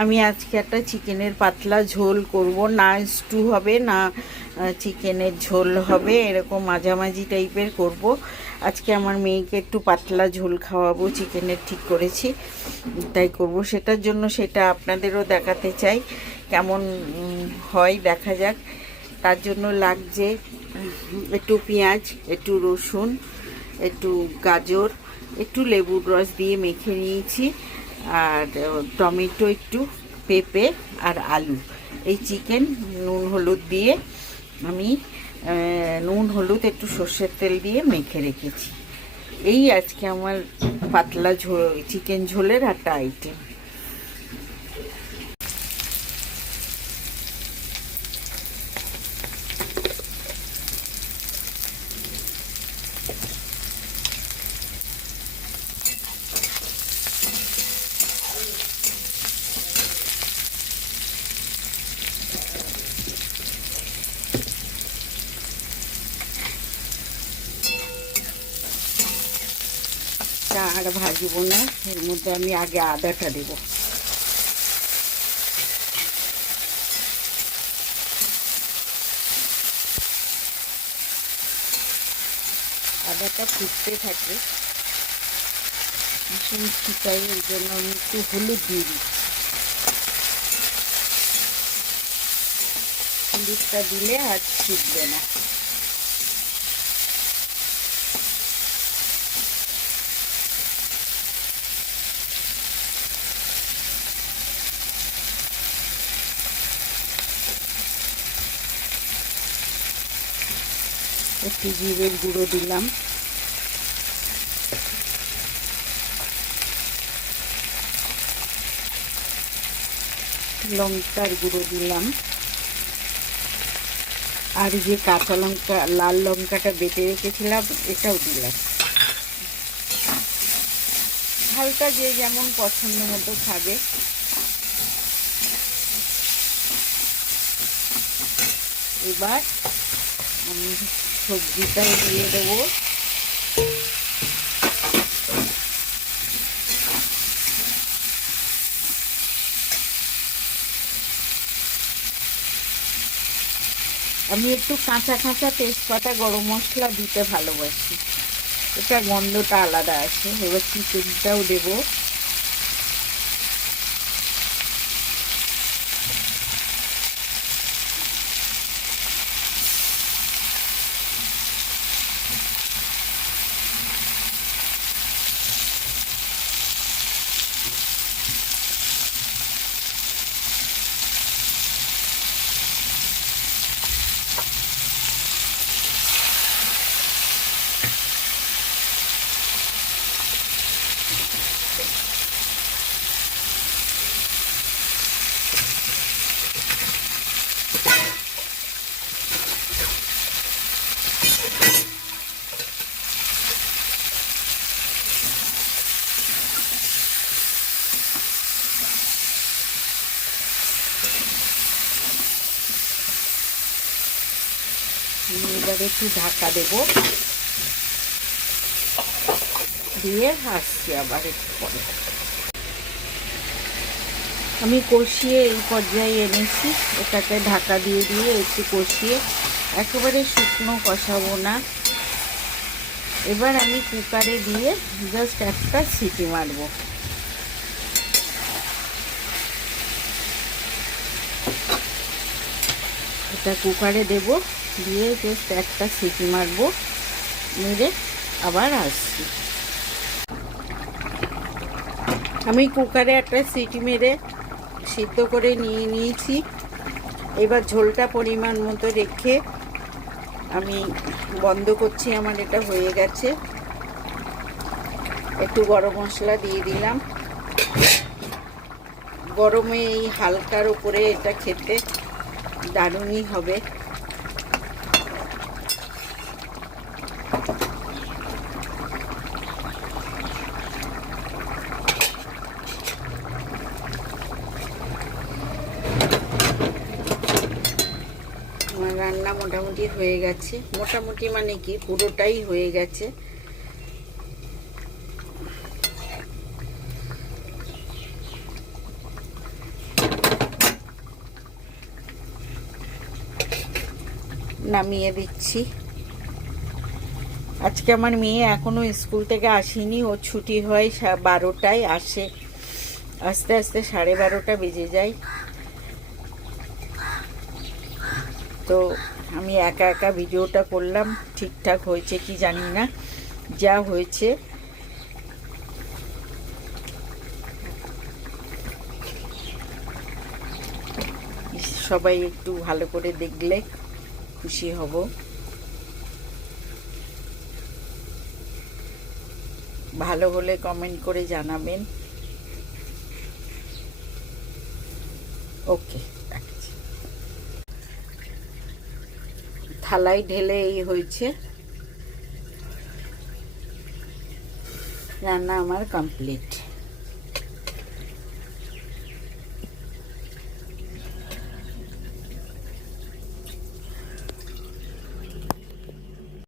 আমি আজকে একটা চিকেনের পাতলা ঝোল করব, না স্টু হবে না চিকেনের ঝোল হবে, এরকম মাঝামাঝি টাইপের করব। আজকে আমার মেয়েকে একটু পাতলা ঝোল খাওয়াবো, চিকেনের ঠিক করেছি, তাই করব। সেটার জন্য সেটা আপনাদেরও দেখাতে চাই, কেমন হয় দেখা যাক। তার জন্য লাগছে একটু পেঁয়াজ, একটু রসুন, একটু গাজর, একটু লেবুর রস দিয়ে মেখে নিয়েছি, আর টমেটো, একটু পেঁপে আর আলু। এই চিকেন নুন হলুদ দিয়ে আমি নুন হলুদ একটু সর্ষের তেল দিয়ে মেখে রেখেছি। এই আজকে আমার পাতলা চিকেন ঝোলের একটা আইটেম। আর ভাজবো না, এর মধ্যে আমি আগে আদাটা দেব। আদাটা ফুটতে থাকে, ভীষণ ছিটাই, ওই জন্য আমি একটু হলুদ দিয়ে দিচ্ছি। হলুদটা দিলে আর ছিটবে না। একটু জিরের গুঁড়ো দিলাম, লঙ্কার গুঁড়ো দিলাম, আর যে কাঁচা লঙ্কা, লাল লঙ্কাটা বেটে রেখেছিলাম এটাও দিলাম। হালকা যে যেমন পছন্দ মতো খাবে। এবার আমি সবজিটাও দিয়ে দেবো। আমি একটু কাঁচা কাঁচা তেজপাতা, গরম মশলা দিতে ভালোবাসি, এটা গন্ধটা আলাদা আসে। এবার চিকেনটাও দেবো। এবারে একটু ঢাকা দেবো, দিয়ে আসছি আবার একটু পরে। আমি কষিয়ে এই পর্যায়ে এনেছি, এটাকে ঢাকা দিয়ে দিয়ে একটু কষিয়ে, একেবারে শুকনো কষাবো না। এবার আমি কুকারে দিয়ে জাস্ট একটা সিটি মারবো। এটা কুকারে দেব, দিয়ে জাস্ট একটা সিটি মারবো, মেরে আবার আসছি। আমি কুকারে একটা সিটি মেরে সিদ্ধ করে নিয়েছি। এবার ঝোলটা পরিমাণ মতো রেখে আমি বন্ধ করছি। আমার এটা হয়ে গেছে। একটু গরম মশলা দিয়ে দিলাম। গরমে এই হালকার উপরে এটা খেতে দারুণই হবে। আমার রান্না মোটামুটি হয়ে গেছে, মোটামুটি মানে কি পুরোটাই হয়ে গেছে। নামিয়ে দিচ্ছি। আজকে আমার মেয়ে এখনো স্কুল থেকে আসেনি, ওর ছুটি হয় 12টায়, আসে আস্তে আস্তে 12:30 বেজে যায়। তো আমি একা একা ভিডিওটা করলাম, ঠিকঠাক হয়েছে কি জানি না, যা হয়েছে। সবাই একটু ভালো করে দেখলে খুশি হব। ভালো হলে কমেন্ট করে জানাবেন। ওকে, রাখছি। থালায় ঢেলে এই হয়েছে, রান্না আমার কমপ্লিট।